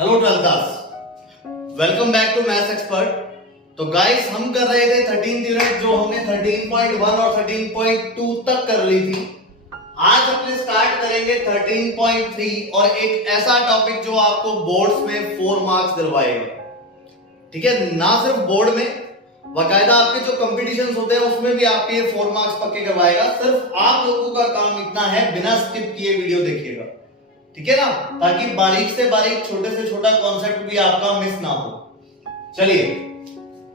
Hello twelfth class, welcome back to maths expert. तो guys हम कर रहे थे 13th यूनिट जो हमने 13.1 और 13.2 तक कर ली थी। आज अपने स्टार्ट करेंगे 13.3 और एक ऐसा टॉपिक जो आपको बोर्ड्स में 4 मार्क्स दिलवाएगा। ठीक है, ना सिर्फ बोर्ड में, बाकायदा आपके जो कंपटीशंस होते हैं उसमें भी आपके ये 4 मार्क्स पक्के करवाएगा। सिर्फ आप लोगों का काम इतना है, बिना स्किप किए वीडियो देखिएगा, ठीक है ना, ताकि बारीक से बारीक छोटे से छोटा कॉन्सेप्ट भी आपका मिस ना हो। चलिए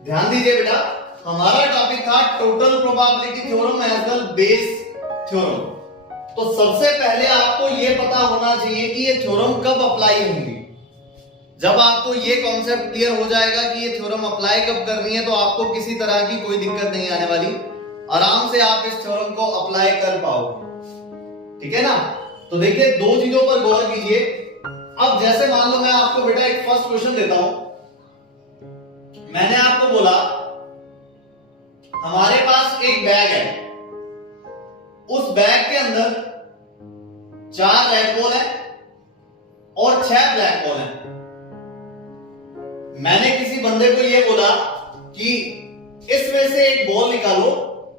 ध्यान दीजिए बेटा, हमारा टॉपिक था total probability theorem as well Bayes theorem. तो सबसे पहले आपको यह पता होना चाहिए कि ये थ्योरम कब अप्लाई होंगी। जब आपको ये कॉन्सेप्ट क्लियर हो जाएगा कि ये थ्योरम अप्लाई कब करनी है, तो आपको किसी तरह की कोई दिक्कत नहीं आने वाली, आराम से आप इस थ्योरम को अप्लाई कर पाओगे, ठीक है ना। तो देखिए, दो चीजों पर गौर कीजिए। अब जैसे मान लो मैं आपको बेटा एक फर्स्ट क्वेश्चन देता हूं। मैंने आपको बोला हमारे पास एक बैग है, उस बैग के अंदर 4 रेड बॉल है और 6 ब्लैक बॉल है। मैंने किसी बंदे को यह बोला कि इसमें से एक बॉल निकालो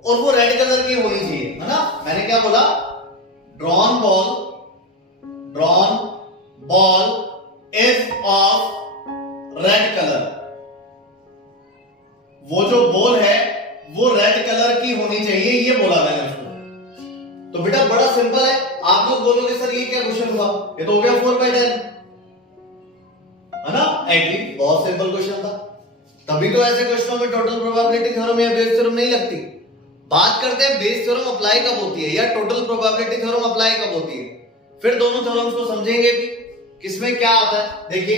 और वो रेड कलर की होनी चाहिए, है ना। मैंने क्या बोला, drawn ball is of red colour. वो जो बॉल है वो रेड कलर की होनी चाहिए, ये बोला मैंने उसको। तो बेटा बड़ा सिंपल है, आप लोग बोलोगे सर ये क्या क्वेश्चन हुआ, ये तो हो गया 4/10, है ना। एग्री, बहुत सिंपल क्वेश्चन था। तभी तो ऐसे क्वेश्चनों में टोटल प्रोबेबिलिटी थ्योरम या बेस थ्योरम नहीं लगती। बात करते हैं बेस थ्योरम अप्लाई कब होती है या टोटल प्रोबेबिलिटी थ्योरम अप्लाई कब होती है, फिर दोनों थ्योरम्स को समझेंगे भी किसमें क्या आता है। देखिए,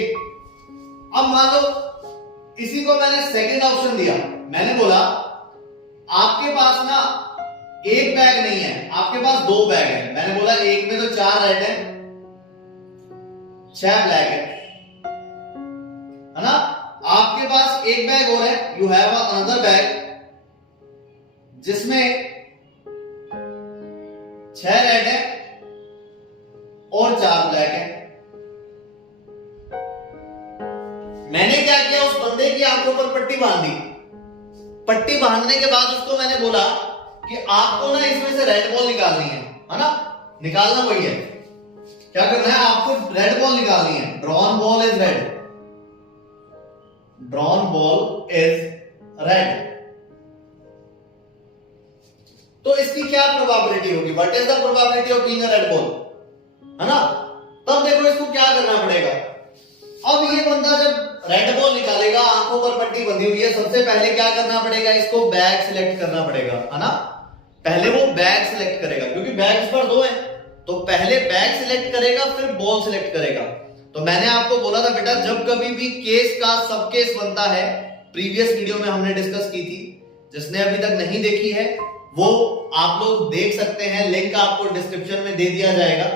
अब मान लो इसी को मैंने सेकंड ऑप्शन दिया। मैंने बोला आपके पास ना एक बैग नहीं है, आपके पास 2 बैग है। मैंने बोला एक में तो 4 रेड है, 6 ब्लैक है ना। आपके पास एक बैग और है, यू हैव अनदर बैग जिसमें 6 रेड है और 4 ब्लैक है। मैंने क्या किया, उस बंदे की आंखों पर पट्टी बांध दी। पट्टी बांधने के बाद उसको मैंने बोला कि आपको ना इसमें से रेड बॉल निकालनी है ना। निकालना वही है, क्या करना है, आपको रेड बॉल निकालनी है। Drawn ball is red, drawn ball is red. तो इसकी क्या प्रोबेबिलिटी होगी, what is the probability of being a red ball, है ना। तब देखो इसको क्या करना पड़ेगा। अब ये बंदा जब रेड बॉल निकालेगा, आंखों पर पट्टी बंधी हुई है, सबसे पहले क्या करना पड़ेगा, इसको बैग सिलेक्ट करना पड़ेगा, है ना। पहले वो बैग सिलेक्ट करेगा, क्योंकि बैग्स पर 2 है, तो पहले बैग सिलेक्ट करेगा फिर बॉल सिलेक्ट करेगा। तो मैंने आपको बोला था बेटा, जब कभी भी केस का सब केस बनता है, प्रीवियस वीडियो में हमने डिस्कस की थी, जिसने अभी तक नहीं देखी है वो आप लोग देख सकते हैं, लिंक आपको डिस्क्रिप्शन में दे दिया जाएगा,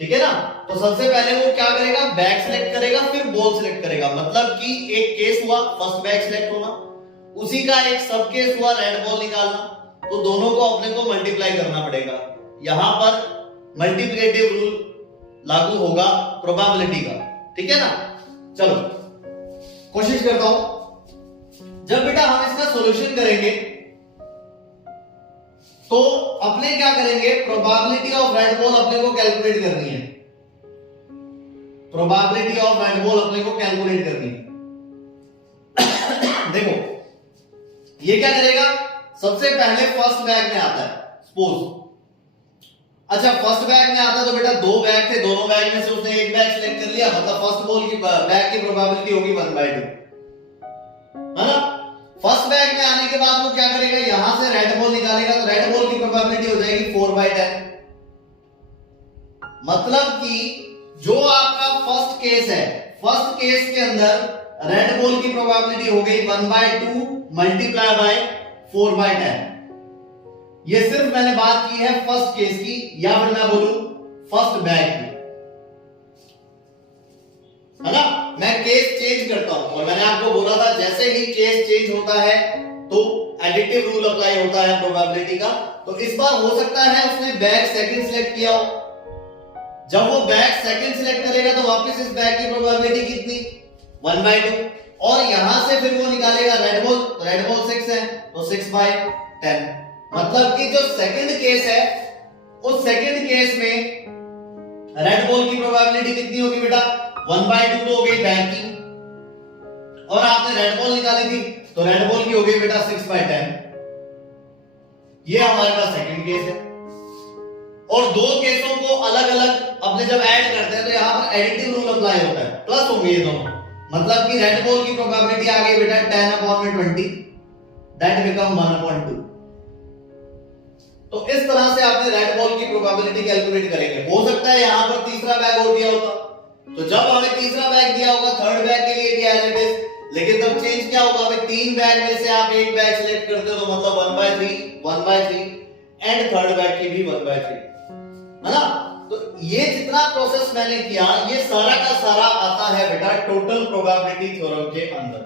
ठीक है ना। तो सबसे पहले वो क्या करेगा, बैग सिलेक्ट करेगा फिर बॉल सिलेक्ट करेगा। मतलब कि एक केस हुआ फर्स्ट बैग सिलेक्ट होना, उसी का एक सब केस हुआ रेड बॉल निकालना। तो दोनों को अपने को मल्टीप्लाई करना पड़ेगा। यहां पर मल्टीप्लिकेटिव रूल लागू होगा प्रोबेबिलिटी का, ठीक है ना। चलो कोशिश करता हूं। जब बेटा हम इसका सॉल्यूशन करेंगे तो अपने क्या करेंगे, प्रोबेबिलिटी ऑफ रेड बॉल अपने को कैलकुलेट करनी है। प्रोबेबिलिटी ऑफ रेड बॉल अपने को कैलकुलेट करनी है। देखो ये क्या करेगा, सबसे पहले फर्स्ट बैग में आता है सपोज, अच्छा फर्स्ट बैग में आता है तो बेटा 2 बैग थे, दोनों बैग में से उसने एक बैग सिलेक्ट कर लिया, मतलब फर्स्ट बॉल की बैग की प्रोबेबिलिटी होगी 1/2, है ना। फर्स्ट बैग में आने के बाद वो क्या करेगा, यहां से रेड बॉल निकालेगा, तो रेड बॉल की प्रोबेबिलिटी हो जाएगी 4/10। मतलब कि जो आपका फर्स्ट केस है, फर्स्ट केस के अंदर रेड बॉल की प्रोबेबिलिटी हो गई 1/2 मल्टीप्लाई बाय 4/10। ये सिर्फ मैंने बात की है फर्स्ट केस की, या फिर मैं बोलूं फर्स्ट बैग की, है ना। मैं केस चेंज करता हूं, और मैंने आपको बोला था जैसे ही केस चेंज होता है तो एडिटिव रूल अप्लाई होता है प्रोबेबिलिटी का। तो इस बार हो सकता है उसने बैग सेकंड सिलेक्ट किया हो, जब वो बैग सेकंड सिलेक्ट करेगा तो वापस इस बैग की प्रोबेबिलिटी कितनी 1/2 और यहां से फिर वो निकालेगा रेड बॉल, तो रेड बॉल 6 है तो 6/10। मतलब कि जो सेकंड केस है उस सेकंड केस में रेड बॉल की प्रोबेबिलिटी कितनी होगी बेटा 1/2 तो हो गई बैग की और आपने रेड बॉल निकाली थी तो रेड बॉल की हो गई बेटा 6/10। ये हमारे पास सेकंड केस है और दो केसों को अलग अलग अपने जब ऐड करते हैं तो यहां पर एडिटिव रूल अप्लाई होता है, प्लस होंगे ये दोनों। मतलब कि रेड बॉल की प्रोबेबिलिटी आ गई बेटा 10/20 दैट बिकम 1/2। तो इस तरह से आपने रेड बॉल की प्रोबेबिलिटी कैलकुलेट करेंगे। हो सकता है यहां पर तीसरा बैग हो दिया होता, तो जब हमें तीसरा बैग दिया होगा थर्ड बैग के लिए भी एज इट इज, लेकिन तब चेंज क्या होगा, हमें तीन बैग में से आप एक बैग सिलेक्ट करते हो तो मतलब 1/3 एंड थर्ड बैग की भी 1/3 है ना। तो ये जितना प्रोसेस मैंने किया ये सारा का सारा आता है बेटा टोटल प्रोबेबिलिटी थ्योरम के अंदर।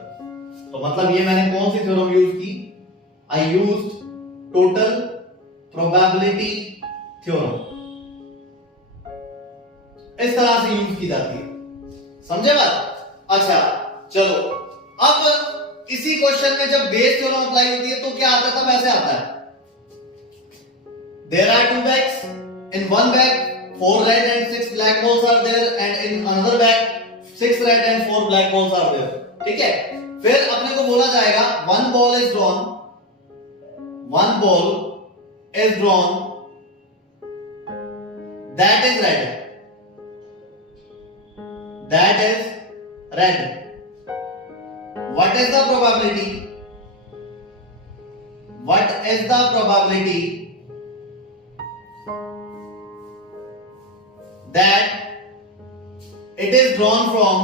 तो मतलब ये मैंने कौन सी थ्योरम यूज की, I used total probability theorem. इस तरह से यूज की जाती है, समझे बात। अच्छा चलो, अब इसी क्वेश्चन में जब बेस थ्योरम अप्लाई होती है तो क्या आता है, तब ऐसे आता है there are two bags, in one bag 4 red and 6 black balls are there and in another bag 6 red and 4 black balls are there। ठीक है, फिर अपने को बोला जाएगा one ball is drawn that is red, what is the probability that it is drawn from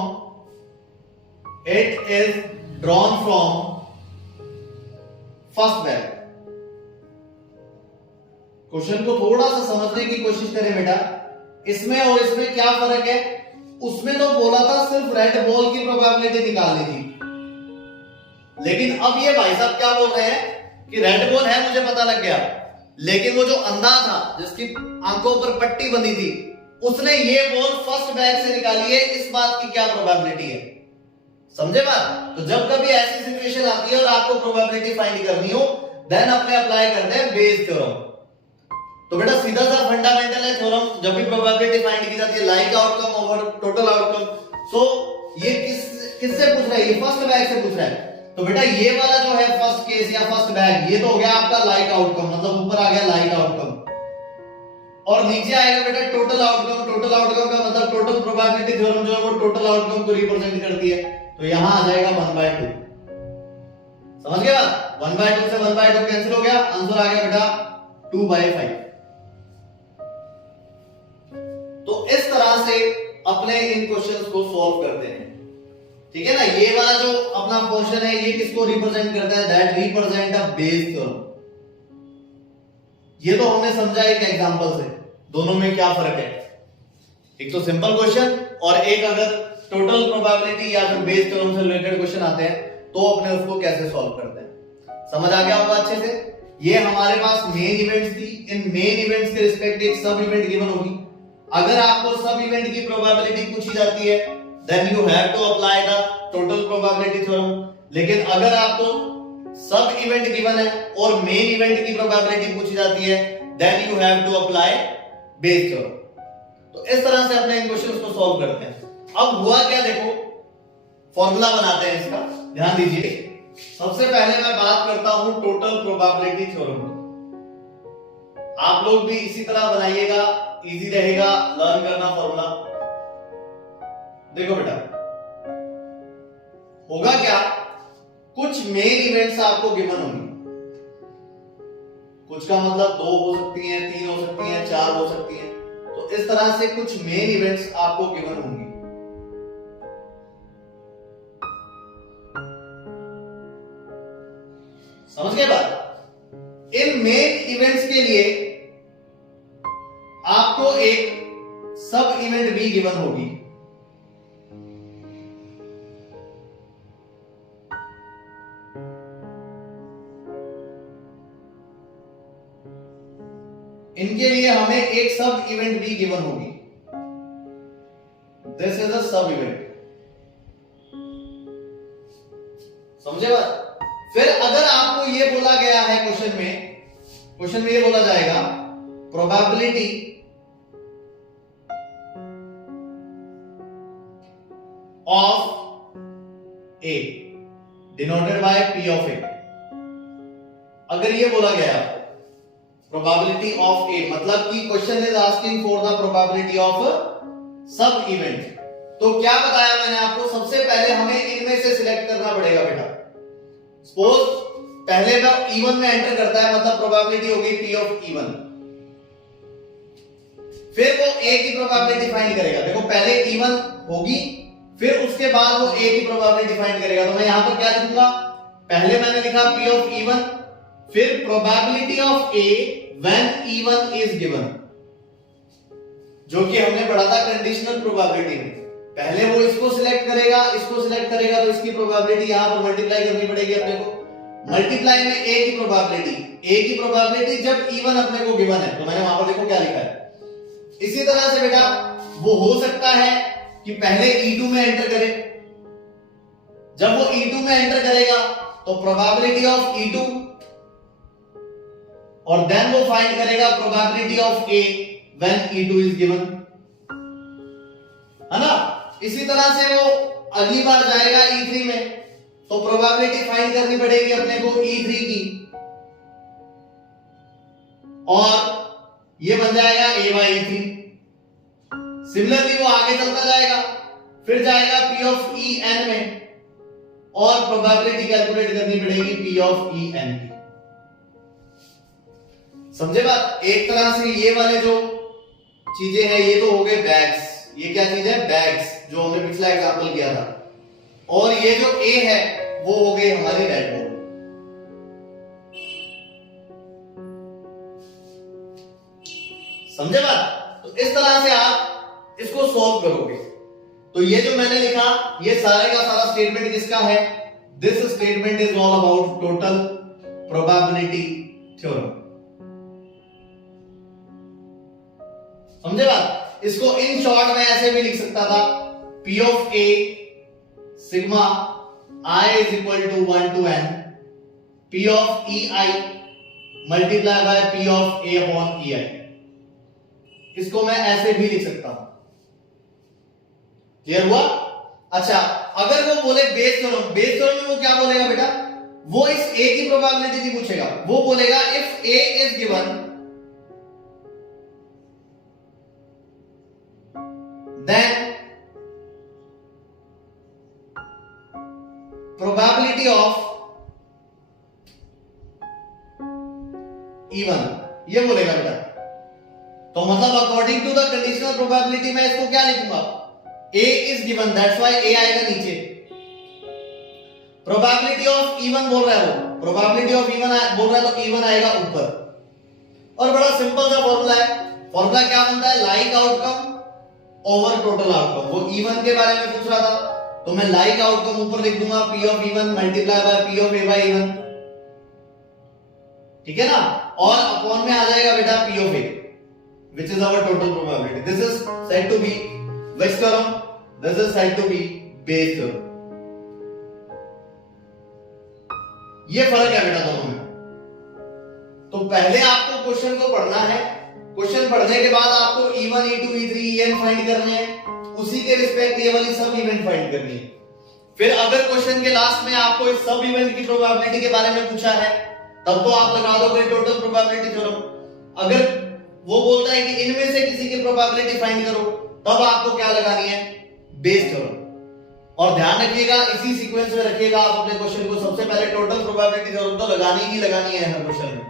first bag. Question को थोड़ा सा समझने की कोशिश करें बेटा, इसमें और इसमें क्या फर्क है। उसमें तो बोला था सिर्फ रेड बॉल की प्रोबेबिलिटी निकालनी थी, लेकिन अब ये भाई साहब क्या बोल रहे हैं कि रेड बॉल है मुझे पता लग गया, लेकिन वो जो अंधा था जिसकी आंखों पर पट्टी बंधी थी उसने ये बॉल फर्स्ट बैग से निकाली है, इस बात की क्या प्रोबेबिलिटी है, समझे बात। तो जब कभी ऐसी सिचुएशन आती है और आपको प्रोबेबिलिटी फाइंड करनी हो देन अपने अप्लाई करते हैं बेस थ्योरम। तो बेटा सीधा सा फंडामेंटल है थ्योरम, जब भी प्रोबेबिलिटी फाइंड की जाती है like outcome over total outcome. So ये किससे पूछ रहा है, ये फर्स्ट बैग से पूछ रहा है। तो बेटा ये वाला जो है फर्स्ट केस या फर्स्ट बैग, ये तो हो गया आपका लाइक आउटकम, मतलब ऊपर आ गया लाइक आउटकम और नीचे आएगा बेटा टोटल आउटकम। टोटल आउटकम का मतलब टोटल प्रोबेबिलिटी थ्योरम जो है वो टोटल आउटकम को रिप्रेजेंट करती है, तो यहां आ जाएगा 1/2। समझ गए बात, 1/2 से 1/2 कैंसिल हो गया, आंसर आ गया बेटा 2/5। तो इस तरह से अपने इन क्वेश्चंस को सॉल्व करते हैं, ठीक है ना। ये वाला जो अपना क्वेश्चन है ये किसको रिप्रेजेंट करता है, that represent a Bayes theorem. ये तो हमने समझा एक एग्जांपल से, दोनों में क्या फर्क है। एक तो सिंपल क्वेश्चन और एक अगर टोटल प्रोबेबिलिटी या फिर बेस थ्योरम से रिलेटेड क्वेश्चन आते हैं तो अपने उसको कैसे सॉल्व करते हैं। समझ आ गया होगा अच्छे से। ये हमारे पास मेन इवेंट्स थी, इन मेन इवेंट्स के रिस्पेक्ट एक सब इवेंट गिवन होगी। अगर आपको सब इवेंट की प्रोबेबिलिटी पूछी जाती है then you have to apply the total probability theorem. लेकिन अगर आपको सब इवेंट गिवन है और मेन इवेंट की प्रोबेबिलिटी पूछी जाती है then you have to apply Bayes theorem. तो इस तरह से अपने इन क्वेश्चंस को सॉल्व करते हैं। अब हुआ क्या, देखो फॉर्मूला बनाते हैं इसका, ध्यान दीजिए। सबसे पहले मैं बात करता हूं टोटल प्रोबेबिलिटी थ्योरम की। आप लोग भी इसी तरह बनाइएगा, इजी रहेगा लर्न करना फॉर्मूला। देखो बेटा होगा क्या, कुछ मेन इवेंट्स आपको गिवन होंगी। कुछ का मतलब 2 हो सकती हैं, 3 हो सकती हैं, 4 हो सकती हैं। तो इस तरह से कुछ मेन इवेंट्स आपको गिवन होंगी। समझ गए बात। इन मेन इवेंट्स के लिए आपको एक सब इवेंट भी गिवन होगी। इनके लिए हमें एक सब इवेंट भी गिवन होगी। दिस इज अ सब इवेंट। समझे बात? फिर अगर आपको ये बोला गया है क्वेश्चन में ये बोला जाएगा probability of A denoted by P of A. अगर ये बोला गया है प्रोबेबिलिटी ऑफ ए, मतलब कि question is asking for the probability of सब इवेंट, तो क्या बताया मैंने आपको? सबसे पहले हमें इनमें से सिलेक्ट करना पड़ेगा बेटा। सपोज पहले वो E1 में एंटर करता है, मतलब प्रोबेबिलिटी होगी P ऑफ E1। फिर वो A की प्रोबेबिलिटी फाइंड करेगा। देखो पहले E1 होगी, फिर उसके बाद वो A की प्रोबेबिलिटी फाइंड करेगा। तो मैं यहां पर क्या लिखूंगा? पहले मैंने लिखा P ऑफ E1, फिर probability of A when E1 is given, जो कि हमने पढ़ा था कंडीशनल प्रोबेबिलिटी में। पहले वो इसको सिलेक्ट करेगा, इसको सिलेक्ट करेगा, तो इसकी प्रोबेबिलिटी यहां पर मल्टीप्लाई करनी पड़ेगी अपने को। मल्टीप्लाई में A की प्रोबेबिलिटी जब E1 अपने को गिवन है, तो मैंने वहां पर देखो क्या लिखा है। इसी तरह से बेटा वो हो सकता है कि पहले E2 में एंटर करे। जब वो E2 में एंटर करेगा तो प्रोबेबिलिटी ऑफ E2, और देन वो फाइंड करेगा probability of A when E2 is given, है ना? इसी तरह से वो अगली बार जाएगा E3 में, तो प्रोबेबिलिटी फाइंड करनी पड़ेगी अपने को E3 की, और ये बन जाएगा A by E3। सिमिलरली वो आगे चलता जाएगा, फिर जाएगा P ऑफ En में, और प्रोबेबिलिटी कैलकुलेट करनी पड़ेगी P ऑफ En की। समझे बात? एक तरह से ये वाले जो चीजें हैं ये तो हो गए बैग्स। ये क्या चीज है? बैग्स, जो हमने पिछला एग्जांपल किया था। और ये जो A है वो हो गई हमारी रेड बॉल। समझे बात? तो इस तरह से आप इसको सॉल्व करोगे। तो ये जो मैंने लिखा, ये सारे का सारा स्टेटमेंट किसका है? This statement is all about total probability theorem. समझे बात? इसको इन शॉर्ट में ऐसे भी लिख सकता था, P of A sigma I is equal to 1 to n P of EI multiply by P of A upon EI। इसको मैं ऐसे भी लिख सकता हूं। क्लियर हुआ? अच्छा, अगर वो बोले बेस थ्योरम में वो क्या बोलेगा बेटा? वो इस A की प्रोबेबिलिटी नहीं पूछेगा, वो बोलेगा if A is given then probability of E1, ये बोलेगा बेटा। तो मतलब according to the conditional probability मैं इसको क्या लिखूंगा? A is given, that's why A आएगा नीचे। प्रोबेबिलिटी ऑफ E1 बोल रहा है वो, प्रोबेबिलिटी ऑफ E1 बोल रहा है तो E1 आएगा ऊपर। और बड़ा सिंपल सा फॉर्मूला है। फॉर्मूला क्या बनता है? Like outcome over total outcome. वो E1 के बारे में पूछ रहा था, तो मैं लाइक आउटकम ऊपर लिख दूंगा P of E1 multiply by P of A by E1। ठीक है ना? और अपॉन में आ जाएगा बेटा P of A, which is our total probability. This is said to be which theorem? This is said to be Bayes theorem. ये फर्क है बेटा दोनों में। तो पहले आपको क्वेश्चन को पढ़ना है, क्वेश्चन पढ़ने के बाद आपको E1, E2, E3, En find करने हैं, उसी के रिस्पेक्ट ये वाली सब इवेंट फाइंड करनी है। फिर अगर क्वेश्चन के लास्ट में आपको इस सब इवेंट की प्रोबेबिलिटी के बारे में पूछा है, तब तो आप लगा दोगे टोटल प्रोबेबिलिटी थ्योरम। अगर वो बोलता है कि इनमें से किसी की प्रोबेबिलिटी फाइंड करो, तब आपको क्या लगानी है? Bayes theorem. और ध्यान रखिएगा, इसी सीक्वेंस में रखिएगा आप अपने क्वेश्चन को। सबसे पहले टोटल प्रोबेबिलिटी थ्योरम तो लगानी है हर क्वेश्चन में।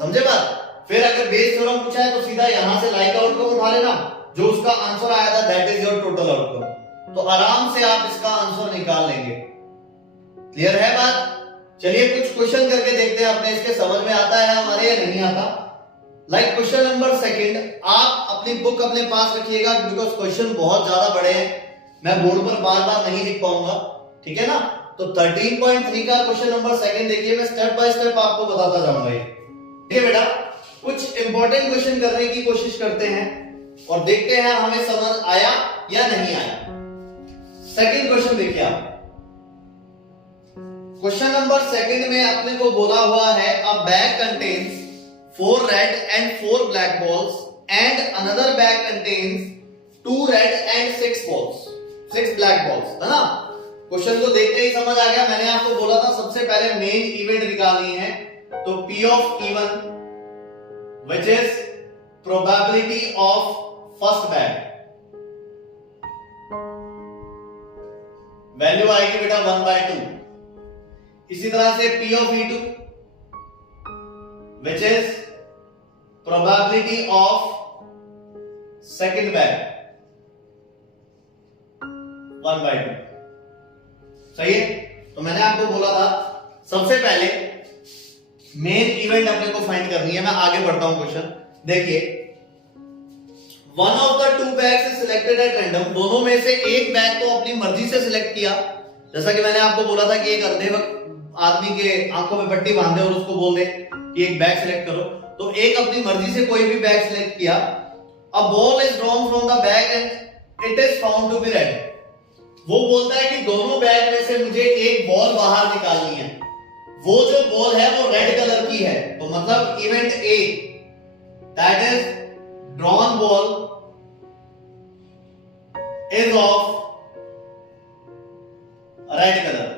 समझे बात? फिर अगर बेस थ्योरम पूछा है तो सीधा यहां से लाइक आउटकम उठा लेना, जो उसका आंसर आया था that is your total outcome. तो आराम से आप इसका आंसर निकाल लेंगे। क्लियर है बात? चलिए कुछ क्वेश्चन करके देखते हैं अपने, इसके समझ में आता है हमारे या नहीं आता। लाइक क्वेश्चन नंबर सेकंड, आप अपनी बुक अपने पास रखिएगा बिकॉज क्वेश्चन बहुत ज्यादा बड़े हैं, मैं बोर्ड पर बार बार नहीं लिख पाऊंगा। ठीक है ना? तो 13.3 का क्वेश्चन नंबर सेकंड देखिए, मैं स्टेप बाय स्टेप आपको बताता जाऊंगा। ये बेटा कुछ इंपॉर्टेंट क्वेश्चन करने की कोशिश करते हैं और देखते हैं हमें समझ आया या नहीं आया। सेकंड क्वेश्चन देखिए आप, क्वेश्चन नंबर सेकंड में अपने को बोला हुआ है अ bag contains 4 red and 4 black balls and another bag contains 2 red and 6 black balls, है ना। क्वेश्चन को देखते ही समझ आ गया। मैंने आपको बोला था सबसे पहले मेन इवेंट निकालनी है, तो P of even which is probability of first bag, value आएगी बेटा 1/2। इसी तरह से P of E2 which is probability of second bag 1/2। सही है। तो मैंने आपको बोला था सबसे पहले मेन इवेंट अपने को फाइंड करनी है। मैं आगे बढ़ता हूं क्वेश्चन देखिए, one of the 2 bags is selected at random, दोनों में से एक बैग को अपनी मर्जी से सिलेक्ट किया। जैसा कि मैंने आपको बोला था कि एक अंधे आदमी के आंखों में पट्टी बांध दे और उसको बोल दे कि एक बैग सिलेक्ट करो, तो एक अपनी मर्जी से कोई भी बैग सिलेक्ट किया। A ball is drawn from the bag and it is found to be red. वो बोलता है कि दोनों बैग में से मुझे एक बॉल बाहर निकालनी है, वो जो बॉल है वो रेड कलर की है। तो मतलब event A that is drawn ball is of red colour.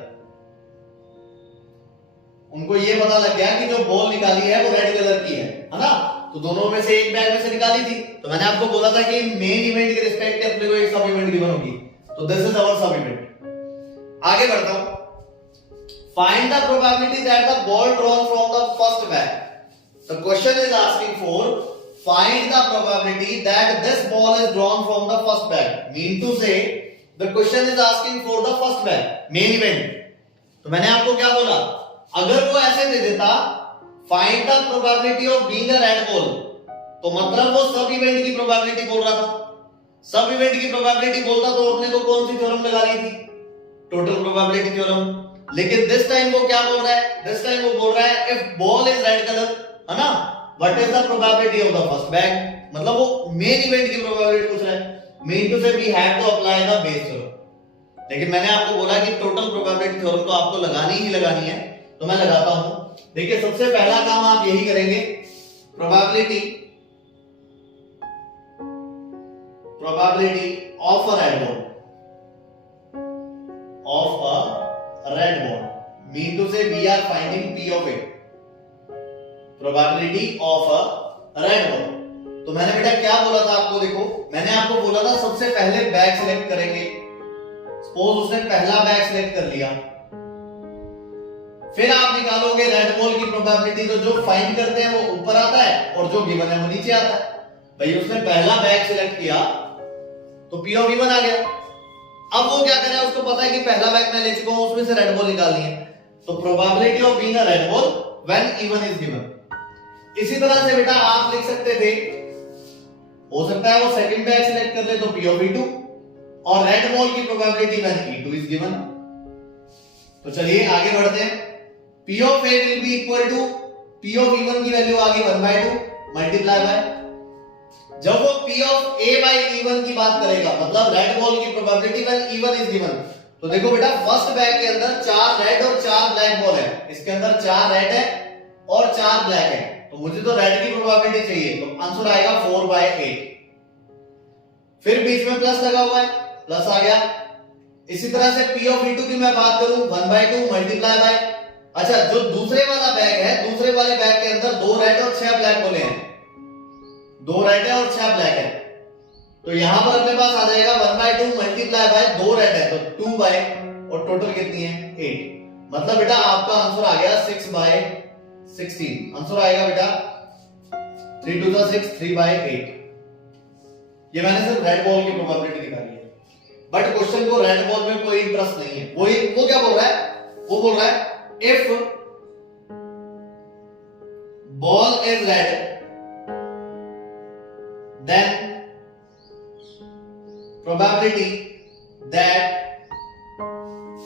उनको ये पता लग गया कि जो बॉल निकाली है वो रेड कलर की है ना। तो दोनों में से एक बैग में से निकाली थी। तो मैंने आपको बोला था कि मेन इवेंट के रिस्पेक्ट अपने को एक सब इवेंट गिवन होगी, तो दिस इज आवर सब इवेंट। आगे बढ़ता हूं, find the probability that the ball drawn from the first bag. The question is asking for find the probability that this ball is drawn from the first bag, mean to say the question is asking for the first bag, main event। तो मैंने आपको क्या बोला, अगर वो ऐसे दे देता find the probability of being a red ball, तो मतलब वो सब इवेंट की प्रोबेबिलिटी बोल रहा था। सब इवेंट की प्रोबेबिलिटी बोलता तो अपने को कौन सी थ्योरम लगानी थी, टोटल प्रोबेबिलिटी थ्योरम। लेकिन दिस टाइम वो क्या बोल रहा है, दिस टाइम वो बोल रहा है if ball is red colour, है ना, What is the probability of the first bag? मतलब वो मेन इवेंट की प्रोबेबिलिटी पूछ रहा है। Main to say we have to apply the Bayes theorem। लेकिन मैंने आपको बोला कि टोटल प्रोबेबिलिटी थ्योरम तो आपको लगानी ही लगानी है, तो मैं लगाता हूं। देखिए सबसे पहला काम आप यही करेंगे, probability of a red ball, of a red ball, mean to say we are finding P of it, probability of a red ball. तो मैंने बेटा क्या बोला था आपको, देखो मैंने आपको बोला था सबसे पहले बैग सिलेक्ट करेंगे। सपोज उसने पहला बैग सिलेक्ट कर लिया, फिर आप निकालोगे रेड बॉल की प्रोबेबिलिटी। तो जो फाइंड करते हैं वो ऊपर आता है और जो गिवन है वो नीचे आता है। भाई उसने पहला बैग सिलेक्ट किया तो P of even आ गया। अब वो क्या करे, उसको पता है कि पहला बैग मैं ले चुका हूं, उसमें से रेड बॉल निकालनी है, तो probability of being a red ball when even is given. इसी तरह से बेटा आप लिख सकते थे, हो सकता है वो सेकंड बैग सिलेक्ट कर ले तो P of E2 और रेड बॉल की probability when E2 is given. तो चलिए आगे बढ़ते हैं। P of A will be equal to P of E1 की वैल्यू आ गई 1/2 मल्टीप्लाई बाय, जब वो P of A by E1 की बात करेगा मतलब रेड बॉल की probability when E1 is given. तो देखो बेटा फर्स्ट बैग के अंदर 4 रेड और 4 ब्लैक बॉल है, इसके अंदर 4 रेड है और 4 ब्लैक है, तो मुझे तो रेड की प्रोबेबिलिटी चाहिए, तो आंसर आएगा 4/8। फिर बीच में प्लस लगा हुआ है, प्लस आ गया। इसी तरह से P of E2 की मैं बात करूं 1/2 मल्टीप्लाई बाय, अच्छा जो दूसरे वाला बैग है, दूसरे वाले बैग के अंदर 2 रेड और 6 ब्लैक बोले हैं, 2 रेड है और 6 ब्लैक है, तो यहां पर अपने पास आ जाएगा 1/2 मल्टीप्लाई बाय 2 रेड है तो 2 बाय और टोटल कितनी है 8। मतलब बेटा आपका आंसर आ गया 6/16। आंसर आएगा बेटा 3 2 6 3/8। ये मैंने सिर्फ रेड बॉल की प्रोबेबिलिटी निकाली है, बट क्वेश्चन को रेड बॉल में कोई इंटरेस्ट नहीं है। वो क्या बोल रहा है, वो बोल रहा है if ball is red then probability that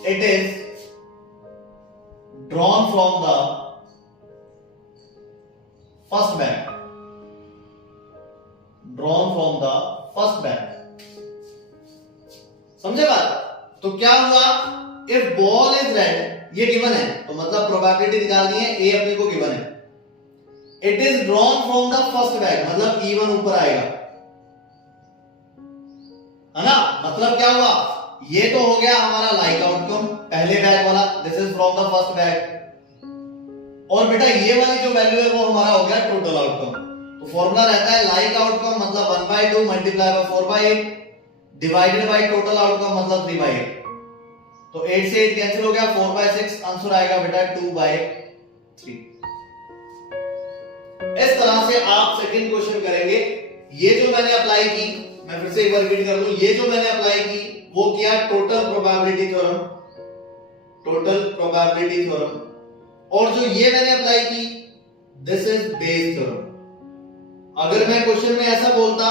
it is drawn from the first bag, drawn from the first bag, समझे बात? तो क्या हुआ, इफ बॉल इज रेड, ये गिवन है तो मतलब प्रोबेबिलिटी निकालनी है, ए अपने को गिवन है, it is drawn from the first bag, मतलब E1 ऊपर आएगा, है ना? मतलब क्या हुआ, ये तो हो गया हमारा लाइक आउटकम पहले बैग वाला, this is from the first bag, और बेटा ये वाली जो वैल्यू है वो हमारा हो गया टोटल आउटकम। तो फॉर्मूला रहता है लाइक आउटकम मतलब 1/2 multiply by 4/8 divided by total outcome मतलब 3/8। तो 8 से 8 कैंसिल हो गया, 4/6 आंसर आएगा बेटा 2/3। इस तरह से आप सेकंड क्वेश्चन करेंगे। ये जो मैंने अप्लाई की, मैं फिर से एक बार रिपीट कर दूं, ये जो मैंने अप्लाई की वो किया total probability theorem, total probability theorem, और जो ये मैंने अप्लाई की दिस इज बेस थ्योरम। अगर मैं क्वेश्चन में ऐसा बोलता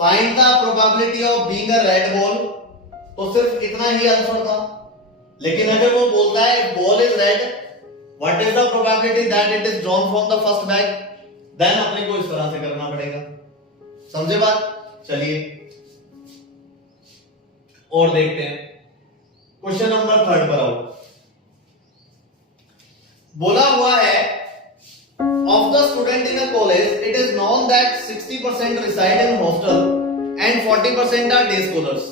find the probability of being a red ball, तो सिर्फ इतना ही आंसर था। लेकिन अगर वो बोलता है ball is red, what is the probability that it is drawn from the first bag, then अपने को इस तरह से करना पड़ेगा। समझे बात? चलिए और देखते हैं, क्वेश्चन नंबर 3 पर आओ। बोला हुआ है of the student in a college, it is known that 60% reside in hostel and 40% are day scholars.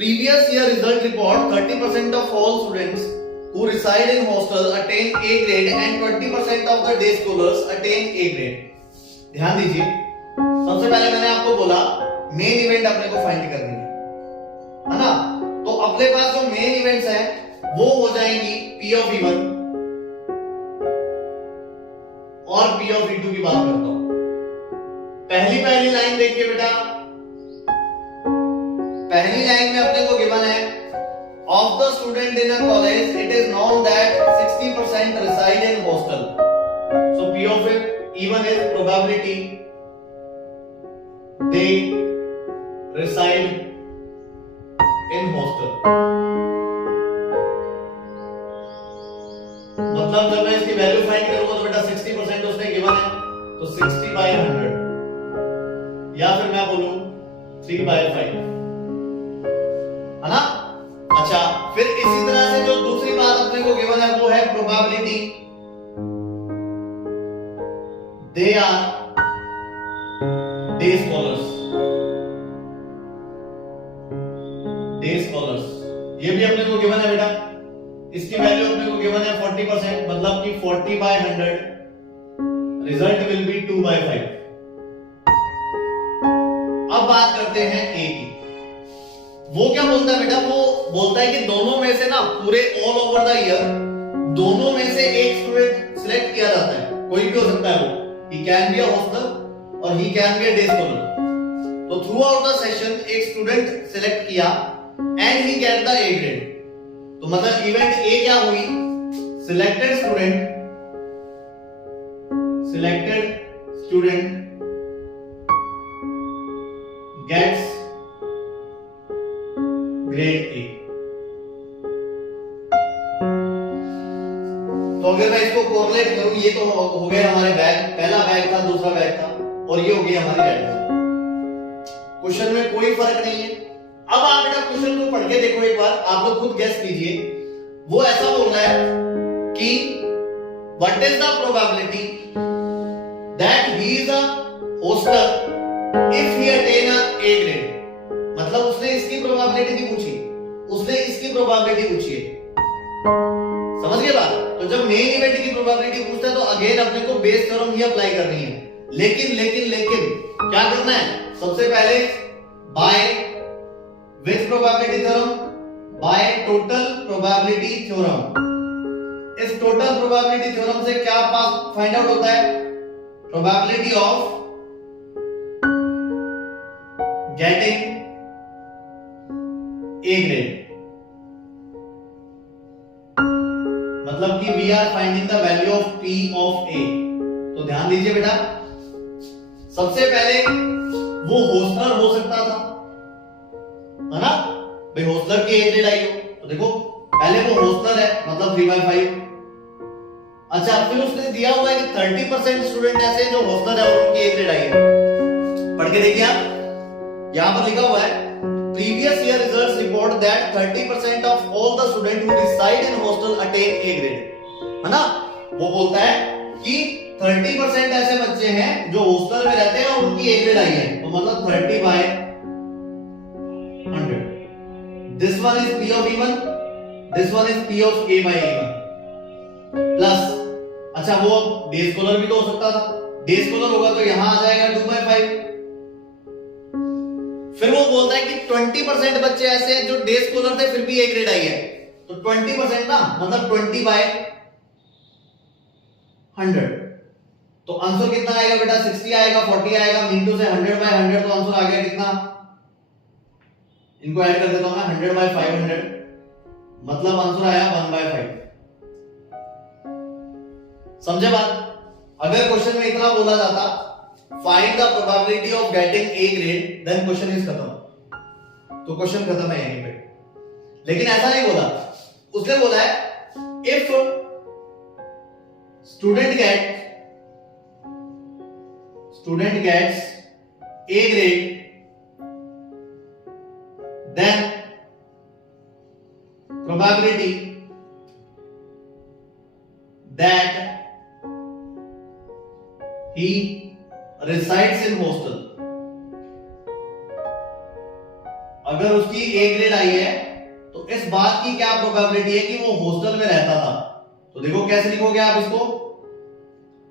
Previous year result report 30% of all students who reside in hostel attain A grade and 20% of the day scholars attain A grade. ध्यान दीजिए, सबसे पहले मैंने आपको बोला main event अपने को find करनी है ना? तो अपने पास जो मेन इवेंट्स हैं वो हो जाएंगी P of E1 और P of E2 की बात करता हूं। पहली लाइन देखिए बेटा, पहली लाइन में अपने को गिवन है of the student in a college it is known that 60% reside in hostel, so P of E1 is probability they reside in hostel। मतलब जब मैं इसकी वैल्यू फाइंड करूंगा तो बेटा 60% उसने गिवन है, तो 60/100, या फिर मैं बोलूं 3/5, है ना? अच्छा, फिर इसी तरह से जो दूसरी बात अपने को गिवन है वो है probability they are day scholars, day scholars ये भी अपने को गिवन है बेटा। इसकी वैल्यू अपने को गिवन है 40%, मतलब कि 40/100, रिजल्ट विल बी 2/5। अब बात करते हैं ए की। वो क्या बोलता है बेटा, वो बोलता है कि दोनों में से ना पूरे ऑल ओवर द ईयर दोनों में से एक स्टूडेंट सिलेक्ट किया जाता है, कोई भी हो सकता है वो, he can be a hostel और he can be a day scholar. तो थ्रू आउट द सेशन एक स्टूडेंट सिलेक्ट किया and he get the A grade. तो मतलब इवेंट ए क्या हुई, selected student gets grade A. तो अगर मैं इसको कोरिलेट करूं, ये तो हो गए हमारे बैग, पहला बैग था, दूसरा बैग था, और ये हो गई हमारी रेड बॉल। क्वेश्चन में कोई फर्क नहीं है। अब आप बेटा क्वेश्चन को पढ़ के देखो एक बार, आप लोग खुद गेस कीजिए। वो ऐसा बोल रहा है कि what is the probability that he is a hostel if he attain a A grade. मतलब उसने इसकी प्रोबेबिलिटी नहीं पूछी, उसने इसकी प्रोबेबिलिटी पूछी है। समझ गए बात? तो जब मेन इवेंट की प्रोबेबिलिटी पूछता है तो अगेन अपने को बेस थ्योरम ही अप्लाई करनी है। लेकिन क्या करना है, सबसे पहले by which probability theorem, by total probability theorem. इस टोटल प्रोबेबिलिटी थ्योरम से क्या फाइंड आउट होता है, probability of getting A grade. मतलब कि we are finding the value of P of A। तो ध्यान दीजिए बेटा, सबसे पहले वो हॉस्टलर हो सकता था, है ना भाई, हॉस्टलर की ए ग्रेड आई हो, तो देखो पहले वो हॉस्टलर है मतलब 3/5। अच्छा, फिर उसने दिया हुआ है कि 30% स्टूडेंट ऐसे जो हॉस्टलर है और उनकी ए ग्रेड आई है। पढ़ के देखिए आप, यहां पर लिखा हुआ है previous year results report that 30% of all the students who reside in hostel attain A grade, है ना? वो बोलता है कि 30% ऐसे बच्चे हैं जो हॉस्टल में रहते हैं और उनकी A grade आई है, तो मतलब 30/100. This one is P of E1, this one is P of A by E1 plus, अच्छा वो डे स्कॉलर भी तो हो सकता था, डे स्कॉलर होगा तो यहां आ जाएगा 2/5. फिर वो बोलता है कि 20% बच्चे ऐसे हैं जो डे स्कॉलर थे फिर भी A ग्रेड आई है, तो 20% ना मतलब 20/100. तो आंसर कितना आएगा बेटा? 60 आएगा, 40 आएगा, मीन टू से 100/100, तो आंसर आ गया कितना? इनको ऐड कर देता हूं मैं, 100/500, मतलब आंसर आया 1/5. समझे बात? अगर क्वेश्चन में इतना बोला जाता find the probability of getting A grade, then question is खत्म, तो क्वेश्चन खत्म है यहीं पे. लेकिन ऐसा नहीं बोला, उसने बोला है if student gets A grade then probability that he resides in hostel, अगर उसकी ए ग्रेड आई है तो इस बात की क्या प्रोबेबिलिटी है कि वो हॉस्टल में रहता था. तो देखो कैसे लिखोगे आप इसको,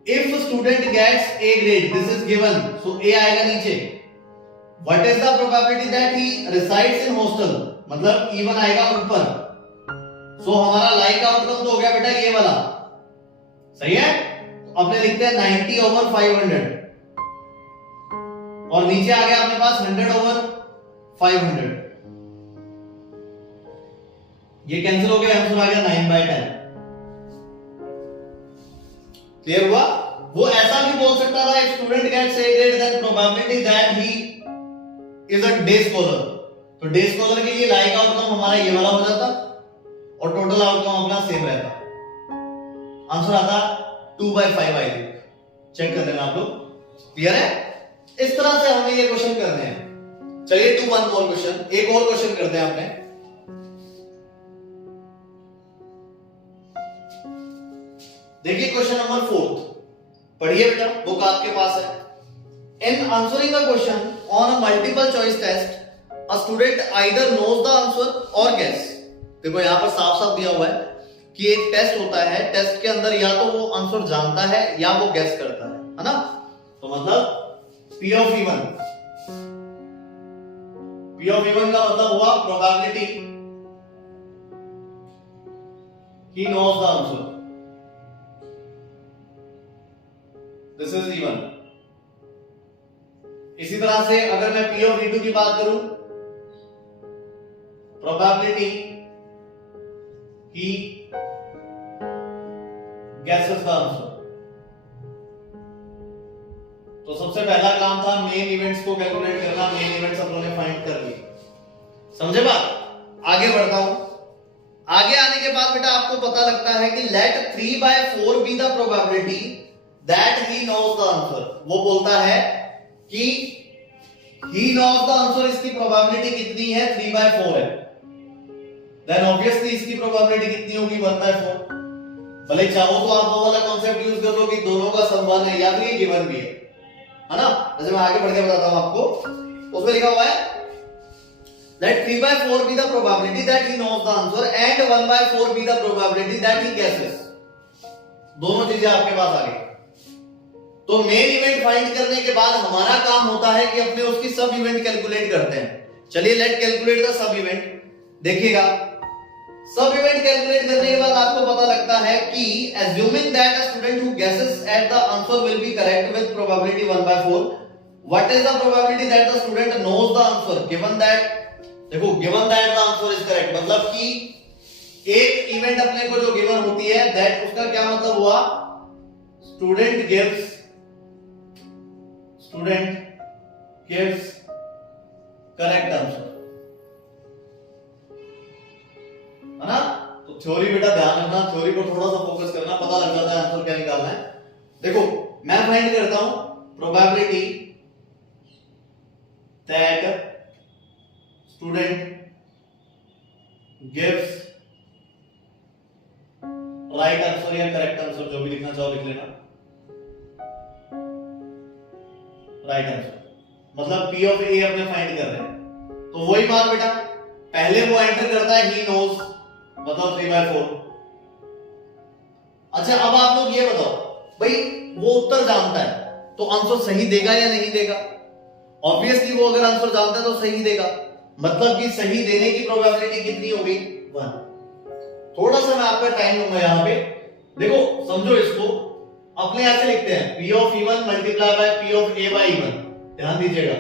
if student gets A grade, this is given, so A आएगा नीचे. What is the probability that he resides in hostel, मतलब E1 आएगा ऊपर. So हमारा लाइक आउटकम तो हो गया बेटा ये वाला, सही है. तो अपने लिखते हैं 90/500 और नीचे आ गया अपने पास 100/500. ये कैंसिल हो गया, आंसर आ गया 9/10. क्लियर हुआ? वो ऐसा भी बोल सकता था, if student gets A grade then probability that he is a day scholar, तो डे स्कॉलर के लिए लाइक आउटकम हमारा ये वाला हो जाता और टोटल आउटकम अपना सेम रहता. आंसर आता 2/5 आई थिंक. चेक कर लेना आप लोग. क्लियर है? इस तरह से हमें ये क्वेश्चन करने हैं. चलिए टू वन मोर क्वेश्चन, एक और क्वेश्चन करते हैं अपने. देखिए क्वेश्चन नंबर 4, पढ़िए बेटा, बुक आपके पास है. In answering a question on a multiple choice test, a student either knows the answer or guess. देखो यहाँ पर साफ साफ दिया हुआ है कि एक टेस्ट होता है, टेस्ट के अंदर या तो वो आंसर जानता है या वो गेस करता है ना? तो मतलब P of E1, P of E1 का मतलब हुआ probability he knows the answer. This is E1. इसी तरह से अगर मैं P of E2 की बात करूं, probability he guesses the answer. तो सबसे पहला काम था मेन इवेंट्स को कैलकुलेट करना, मेन इवेंट्स हम लोगों ने फाइंड कर लिए. समझे बात? आगे बढ़ता हूं. आगे आने के बाद बेटा आपको पता लगता है कि let 3/4 be the probability that he knows the answer. वो बोलता है कि he knows the answer, इसकी प्रोबेबिलिटी कितनी है? 3/4 है. देन ऑब्वियसली इसकी प्रोबेबिलिटी कितनी होगी? 1/4. भले चाहो तो आप वो वाला कॉन्सेप्ट यूज कर लो कि दोनों का सम 1 है या फिर ये गिवन भी है ना? जैसे मैं आगे बढ़ के बताता हूं आपको, उसमें लिखा हुआ है let 3/4 be the probability that he knows the answer and 1/4 be the probability that he guesses. दोनों चीजें आपके पास आ गई. तो मेन इवेंट फाइंड करने के बाद हमारा काम होता है कि अपने उसकी सब इवेंट कैलकुलेट करते हैं. चलिए let calculate the sub event. देखिएगा सब इवेंट कैलकुलेट करने के बाद आपको पता लगता है कि assuming that a student who guesses at the answer will be correct with probability 1/4, what is the probability that the student knows the answer given that, देखो given that the answer is correct मतलब कि एक event अपने को जो given होती है that उसका क्या मतलब हुआ? student gives correct answer, है ना? तो थ्योरी बेटा ध्यान रखना, थ्योरी को थोड़ा सा फोकस करना, पता लग जाता है आंसर क्या निकालना है. देखो मैं फाइंड करता हूं probability that student gives right answer या करेक्ट आंसर, जो भी लिखना चाहो लिख लेना, राइट आंसर मतलब P ऑफ A अपने फाइंड कर रहे हैं। तो वही बात बेटा, पहले वो एंटर करता है ही नोज मतलब 3/4। अच्छा अब आप लोग ये बताओ भाई, वो उत्तर जानता है तो आंसर सही देगा या नहीं देगा? ऑब्वियसली वो अगर आंसर जानता है तो सही देगा, मतलब कि सही देने की प्रोबेबिलिटी कितनी होगी? 1। थोड़ा सा मैं आपका टाइम लूंगा यहां पे, देखो समझो इसको, अपने ऐसे लिखते हैं P of E1 multiply by P of A by E1। ध्यान दीजिएगा,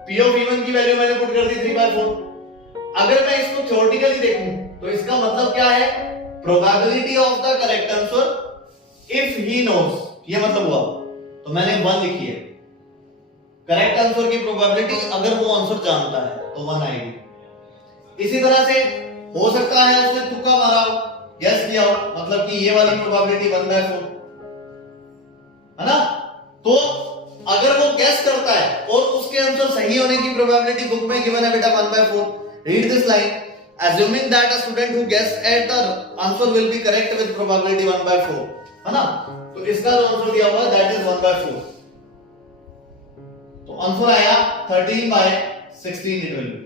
P of E1 की वैल्यू मैंने पुट कर दी 3/4। अगर मैं इसको थ्योरेटिकली देखूं तो इसका मतलब क्या है? Probability of the correct answer if he knows, ये मतलब हुआ। तो मैंने 1 लिखी है, करेक्ट आंसर की प्रोबेबिलिटी अगर वो आंसर जानता है तो 1 आएगी। इसी तरह से हो सकता है उसने तुक्का मारा हो, गेस किया हो, मतलब कि ये वाली प्रोबेबिलिटी 1/4 है ना। तो अगर वो गेस करता है और उसके आंसर सही होने की प्रोबेबिलिटी बुक में गिवन है बेटा 1/4। Read this line, assuming that a student who guessed at the answer will be correct with probability 1/4, है ना। तो इसका जो आंसर दिया हुआ है that is 1/4। तो आंसर आया 13/16 इट विल बी।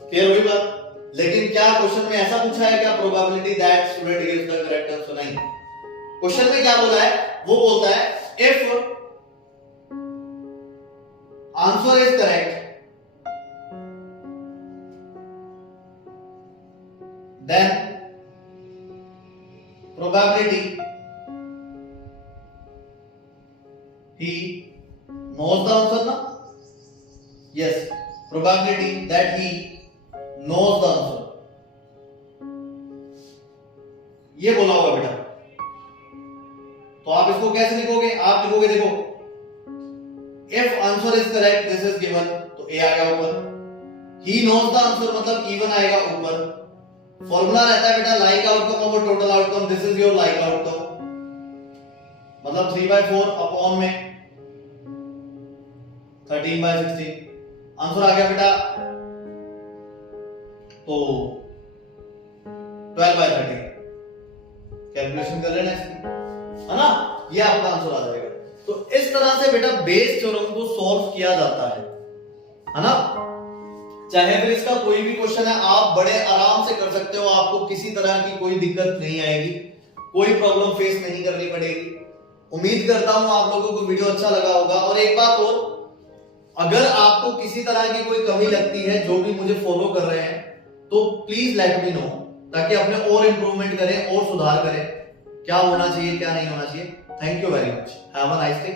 क्लियर हुई बात? लेकिन क्या क्वेश्चन में ऐसा पूछा है क्या probability that student gives the correct answer? नहीं। क्वेश्चन में क्या बोला है? वो बोलता है if answer is correct then probability he knows the answer na, yes, probability that he knows the answer, ये बोला होगा बेटा। तो आप इसको कैसे लिखोगे? आप लिखोगे देखो, if answer is correct this is given, तो A आ गया ऊपर, he knows the answer मतलब E1 आएगा ऊपर। फॉर्मूला रहता है बेटा like outcome over total outcome, this is your like outcome मतलब 3/4 अपॉन में 13/16। आंसर आ गया बेटा तो 12/13। कैलकुलेशन कर लेना इसकी, है ना, ये आपका आंसर आ जाएगा। तो इस तरह से बेटा बेस थ्योरम को सॉल्व किया जाता है ना। चाहे फिर इसका कोई भी क्वेश्चन है आप बड़े आराम से कर सकते हो, आपको किसी तरह की कोई दिक्कत नहीं आएगी, कोई प्रॉब्लम फेस नहीं करनी पड़ेगी। उम्मीद करता हूं आप लोगों को वीडियो अच्छा लगा होगा। और एक बात और, अगर आपको किसी तरह की कोई कमी लगती है जो भी मुझे फॉलो कर रहे हैं तो प्लीज लेट मी नो, ताकि अपने और इंप्रूवमेंट करें और सुधार करें, क्या होना चाहिए क्या नहीं होना चाहिए। Thank you very much, have a nice day.